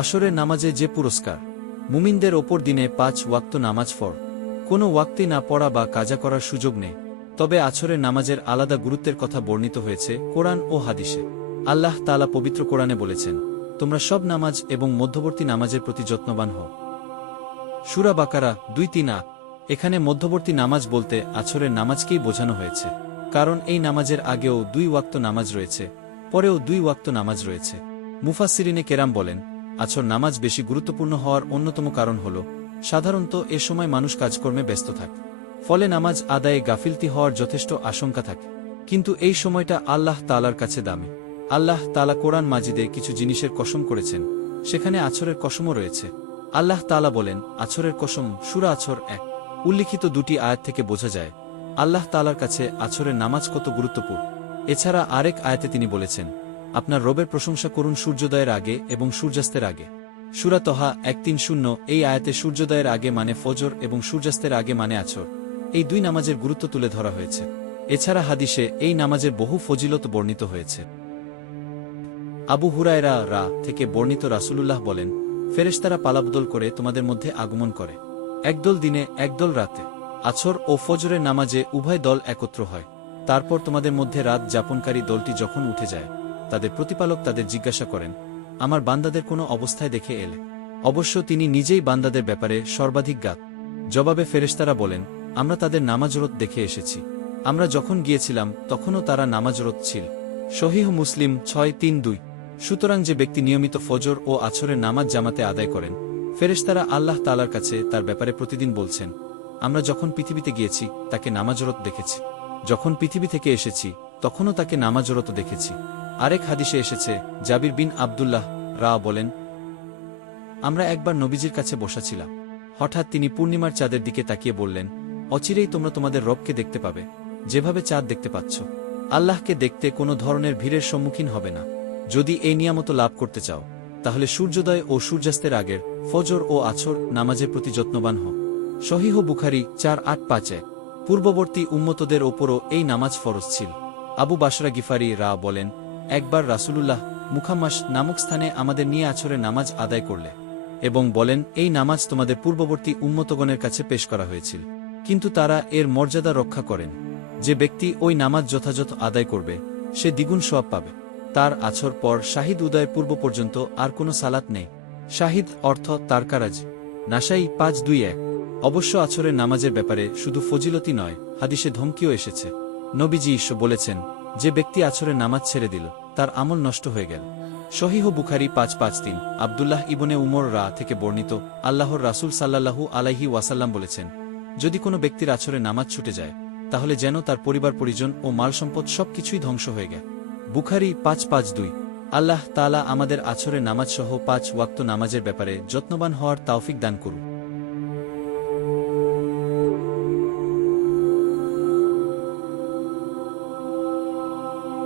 আসরের নামাজে যে পুরস্কার। মুমিনদের ওপর দিনে 5 ওয়াক্ত নামাজ ফরজ। কোনো ওয়াক্তে না পড়া বা কাজা করার সুযোগ নেই। তবে আসরের নামাজের আলাদা গুরুত্বের কথা বর্ণিত হয়েছে কোরআন ও হাদিসে। আল্লাহ তাআলা পবিত্র কোরআনে বলেছেন, তোমরা সব নামাজ এবং মধ্যবর্তী নামাজের প্রতি যত্নবান হও। সূরা বাকারা 2-3 এখানে মধ্যবর্তী নামাজ বলতে আসরের নামাজকেই বোঝানো হয়েছে, কারণ এই নামাজের আগেও 2 ওয়াক্ত নামাজ রয়েছে, পরেও 2 ওয়াক্ত নামাজ রয়েছে। মুফাসসিরিনে কেরাম বলেন, আসর নামাজ বেশি গুরুত্বপূর্ণ হওয়ার অন্যতম কারণ হল সাধারণত এ সময় মানুষ কাজকর্মে ব্যস্ত থাকে, ফলে নামাজ আদায়ে গাফিলতি হওয়ার যথেষ্ট আশঙ্কা থাকে। কিন্তু এই সময়টা আল্লাহ তাআলার কাছে দামি। আল্লাহ তাআলা কোরআন মাজিদে কিছু জিনিসের কসম করেছেন, সেখানে আসরের কসমও রয়েছে। আল্লাহ তাআলা বলেন, আসরের কসম, সূরা আসর 1 উল্লিখিত 2টি আয়াত থেকে বোঝা যায় আল্লাহ তাআলার কাছে আসরের নামাজ কত গুরুত্বপূর্ণ। এছাড়া আরেক আয়াতে তিনি বলেছেন, আপনার রবের প্রশংসা করুন সূর্যোদয়ের আগে এবং সূর্যাস্তের আগে। সূরা তহা 130 এই আয়াতে সূর্যোদয়ের আগে মানে ফজর এবং সূর্যাস্তের আগে মানে আসর, এই 2 নামাজের গুরুত্ব তুলে ধরা হয়েছে। এছাড়া হাদিসে এই নামাজের বহু ফজিলত বর্ণিত হয়েছে। আবু হুরায়রা থেকে বর্ণিত রাসূলুল্লাহ বলেন, ফেরেশতারা পালাবদল করে তোমাদের মধ্যে আগমন করে, একদল দিনে একদল রাতে। আসর ও ফজরের নামাজে উভয় দল একত্র হয়। তারপর তোমাদের মধ্যে রাত যাপনকারী দলটি যখন উঠে যায়, তাদের প্রতিপালক তাদের জিজ্ঞাসা করেন, আমার বান্দাদের কোনো অবস্থায় দেখে এলে? অবশ্য তিনি নিজেই বান্দাদের ব্যাপারে সর্বাধিক জ্ঞাত। জবাবে ফেরেশতারা বলেন, আমরা তাদের নামাজরত দেখে এসেছি। আমরা যখন গিয়েছিলাম তখনও তারা নামাজরত ছিল। সহিহ মুসলিম 632। সুতরাং যে ব্যক্তি নিয়মিত ফজর ও আসরের নামাজ জামাতে আদায় করেন, ফেরেশতারা আল্লাহ তাআলার কাছে তার ব্যাপারে প্রতিদিন বলছেন, আমরা যখন পৃথিবীতে গিয়েছি তাকে নামাজরত দেখেছি, যখন পৃথিবী থেকে এসেছি তখনও তাকে নামাজরত দেখেছি। আরেক হাদিসে এসেছে, জাবির বিন আব্দুল্লাহ বলেন, আমরা একবার নবীজির কাছে বসা ছিলাম। হঠাৎ তিনি পূর্ণিমার চাঁদের দিকে তাকিয়ে বললেন, অচিরেই তোমরা তোমাদের রবকে দেখতে পাবে, যেভাবে চাঁদ দেখতে পাচ্ছ। আল্লাহকে দেখতে কোনো ধরনের ভিড়ের সম্মুখীন হবে না। যদি এই নিয়ামত লাভ করতে চাও, তাহলে সূর্যোদয় ও সূর্যাস্তের আগের ফজর ও আসর নামাজের প্রতি যত্নবান হও। সহিহ বুখারী 4851। পূর্ববর্তী উম্মতদের ওপরও এই নামাজ ফরজ ছিল। আবু বাশরা গিফারি বলেন, একবার রাসূলুল্লাহ মুখাম্মাস নামক স্থানে আমাদের নিয়ে আসরের নামাজ আদায় করলে এবং বলেন, এই নামাজ তোমাদের পূর্ববর্তী উম্মতগণের কাছে পেশ করা হয়েছিল, কিন্তু তারা এর মর্যাদা রক্ষা করেন। যে ব্যক্তি ওই নামাজ যথাযথ আদায় করবে, সে দ্বিগুণ সওয়াব পাবে। তার আসর পর শাহিদ উদয়ের পূর্ব পর্যন্ত আর কোনো সালাত নেই। শাহিদ অর্থ তারকারাজ। নাসাই 521। অবশ্য আসরের নামাজের ব্যাপারে শুধু ফজিলতই নয়, হাদিসে ধমকিও এসেছে। নবীজি বলেছেন, যে ব্যক্তি আসরের নামাজ ছেড়ে দিল, তার আমল নষ্ট হয়ে গেল। সহিহ বুখারী 553। আব্দুল্লাহ ইবনে উমর থেকে বর্ণিত, আল্লাহর রাসূল সাল্লাল্লাহু আলাইহি ওয়াসাল্লাম বলেছেন, যদি কোনো ব্যক্তির আসরের নামাজ ছুটে যায়, তাহলে যেন তার পরিবার পরিজন ও মাল সম্পদ সবকিছুই ধ্বংস হয়ে গেল। বুখারী 552। আল্লাহ তাআলা আমাদের আসরের নামাজ সহ 5 ওয়াক্ত নামাজের ব্যাপারে যত্নবান হওয়ার তৌফিক দান করুন।